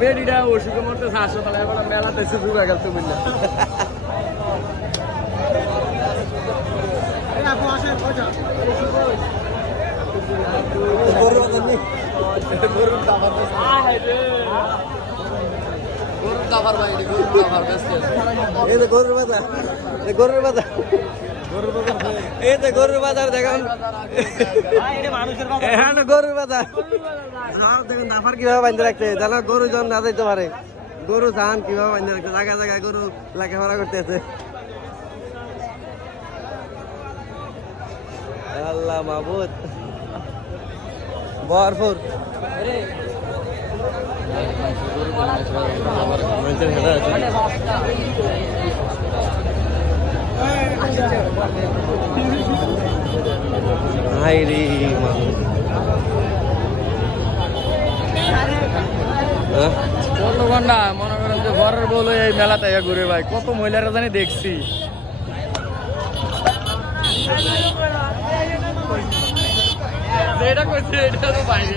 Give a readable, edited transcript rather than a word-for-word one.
বেডিটা ওষুধে মরতেছে হাসপাতালে এখন মেলাতে শুরু হয়ে গেল তুমি না গরুর দাবার ভাই গরুর দাবার ব্যস্ত এই তো গরুর বাজার গরুর বাজার এই তো গরুর বাজার দেখুন হ্যাঁ গরুর বাজার দেখুন নাফার কিভাবে বাঁধতে রাখছে জানো গরু জন না যাইতে পারে গরু ধান কিভাবে বাঁধতে রাখছে জায়গায় জায়গায় গরু লেখাপড়া করতেছে আল্লাহ মাহবুদ ভরপুর হাই রে মানুষ কত ঘন্টা মনে করেন যে ঘরের বলো এই মেলাতে ঘুরে ভাই কত মহিলারা জানি দেখছি এটা করছে এটা তো বাইরে